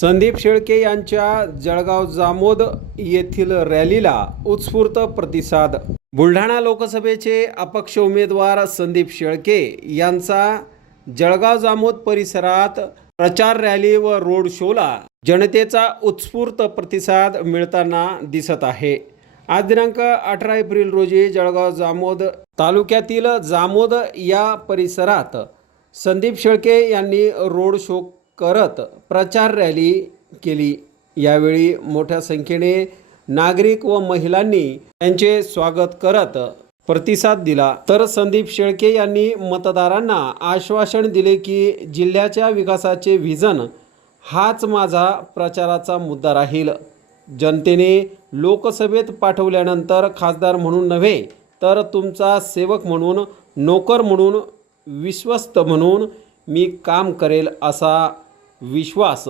संदीप शेळके यांच्या जळगाव जामोद येथील रॅलीला उत्स्फूर्त प्रतिसाद. बुलढाणा लोकसभेचे अपक्ष उमेदवार संदीप शेळके यांचा जळगाव जामोद परिसरात प्रचार रॅली व रोड शोला जनतेचा उत्स्फूर्त प्रतिसाद मिळताना दिसत आहे. आज दिनांक अठरा एप्रिल रोजी जळगाव जामोद तालुक्यातील जामोद या परिसरात संदीप शेळके यांनी रोड शो करत प्रचार रॅली केली. यावेळी मोठ्या संख्येने नागरिक व महिलांनी त्यांचे स्वागत करत प्रतिसाद दिला. तर संदीप शेळके यांनी मतदारांना आश्वासन दिले की जिल्ह्याच्या विकासाचे व्हिजन हाच माझा प्रचाराचा मुद्दा राहील. जनतेने लोकसभेत पाठवल्यानंतर खासदार म्हणून नव्हे तर तुमचा सेवक म्हणून नोकर म्हणून विश्वस्त म्हणून मी काम करेल असा विश्वास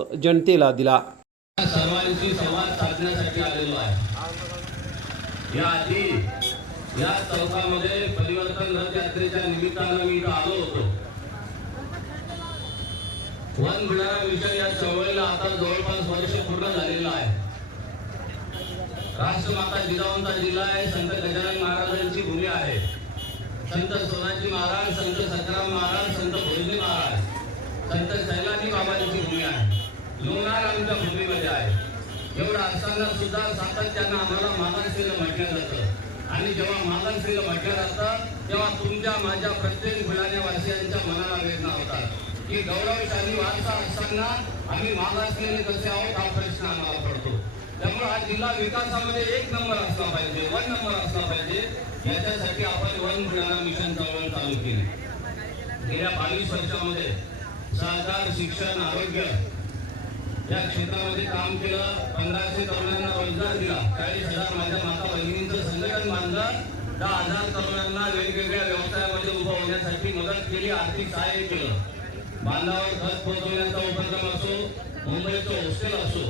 होतो. वन मिशन या आता जवळपास वर्ष पूर्ण झालेलं आहे. राष्ट्रमाता जिजाऊंचा जिल्हा आहे, संत गजानन महाराजांची भूमी आहे. संत सोनाजी महाराज, संत सखाराम महाराज, संत भोजनी महाराज. संत सैलानी बाबांची भूमी आहे. लोणार आमच्या भूमीमध्ये आहे. एवढं असताना सुद्धा सातत्यानं आम्हाला मागासलेलं म्हटलं जातं आणि जेव्हा मागासलेलं म्हटलं जातं तेव्हा तुमच्या माझ्या प्रत्येक बुलढाण्यावासियांच्या मनाला वेदना होतात. की गौरवशाली वारसा असताना आम्ही मागासलेले कसे आहोत हा प्रश्न आम्हाला पडतो. त्यामुळे हा जिल्हा विकासामध्ये एक नंबर असला पाहिजे वन नंबर असला पाहिजे. याच्यासाठी आपण वन बुलढाणा मिशन चळवळ चालू केली. गेल्या बावीस वर्षामध्ये सहकार शिक्षण आरोग्य. या क्षेत्रामध्ये काम केलं पंधराशे तरुणांना रोजगार दिला. चाळीस हजार माझ्या माता बहिणींचं संघटन बांधलं. दहा हजार तरुणांना वेगवेगळ्या व्यवसायामध्ये उभं होण्यासाठी मदत केली आर्थिक सहाय्य केलं. बांधावर खत पोहोचवण्याचा उपक्रम असो मुंबईचं हॉस्टेल असो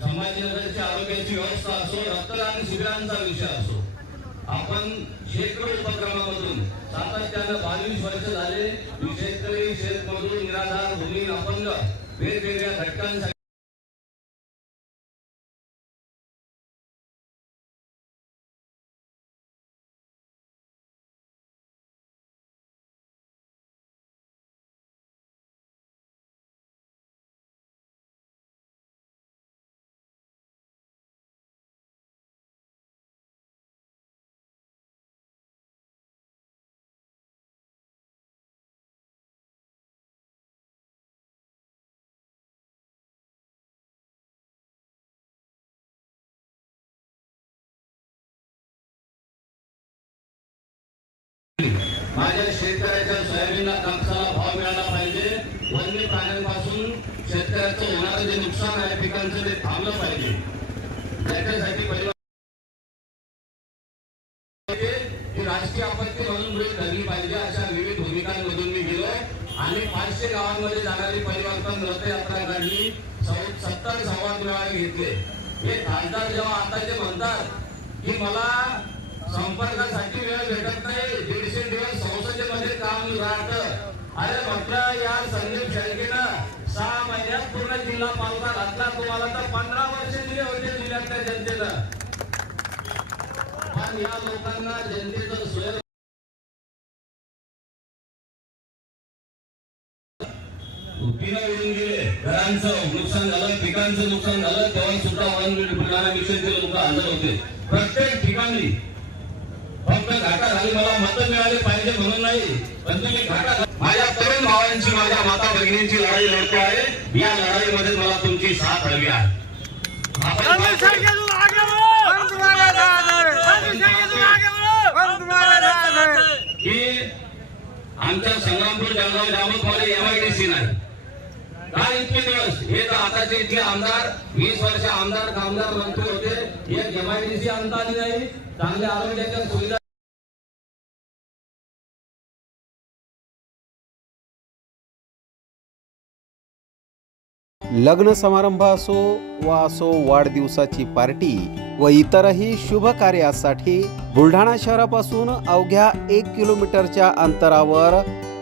संभाजीनगरची आरोग्याची व्यवस्था असो रक्तदान शिबिरांचा विषय असो. आपण शेकडो उपक्रमामधून सातत्यानं बावीस वर्ष झाले शेतकरी शेतमजूर निराधार भूमी अपंग वेगवेगळ्या घटकांसाठी माझ्या शेतकऱ्याच्या सोयाबीनला कापसाला भाव मिळाला पाहिजे. वन्य प्राण्यांपासून शेतकऱ्याचं होणारं जे नुकसान आहे पिकांचं ते थांबलं पाहिजे. त्याच्यासाठी पहिला ही राजकीय आपत्ती म्हणून गृहित धरली पाहिजे. अशा विविध भूमिकांमधून मी गेलो आणि पाचशे गावांमध्ये जाणारी परिवर्तन रथयात्रा काढली. सत्तर संवाद मेळावे घेतले. हे खासदार जेव्हा आता जे म्हणतात की मला संपर्कासाठी वेळ भेटत नाही. दीडशे दिवस संसदेमध्ये काम राहतं अरे म्हटलं या संदीप शेळकेनं सहा महिन्यात पूर्ण जिल्हा पालका घातला. तुम्हाला तर पंधरा वर्ष दिले होते जिल्ह्यातल्या जनतेला पण या लोकांना जनतेचं स्वयं विरून गेले. घरांचं नुकसान झालं पिकांचं नुकसान झालं. तेव्हा सुद्धा वन बुलढाणा मिशनचे लोक हजर होते. प्रत्येक ठिकाणी फक्त मला मत मिळाले पाहिजे म्हणून नाही पण तुम्ही घाटा माझ्या तरुण भावांची माझ्या माता भगिनींची लढाई लढतो आहे. या लढाईमध्ये मला तुमची साथ हवी आहे. आमच्या संग्रामपूर जळगाव जामोदमध्ये एमआयडीसी नाही. का इतके दिवस. हे तर आताचे इथले आमदार वीस वर्ष आमदार कामदार मंत्री होते एक एमआयडीसी आणता आली नाही चांगल्या आरोग्याच्या सुविधा लग्न समारंभ असो वा असो वाढदिवसाची पार्टी व इतरही शुभ कार्यासाठी बुलढाणा शहरापासून अवघ्या एक किलोमीटरच्या अंतरावर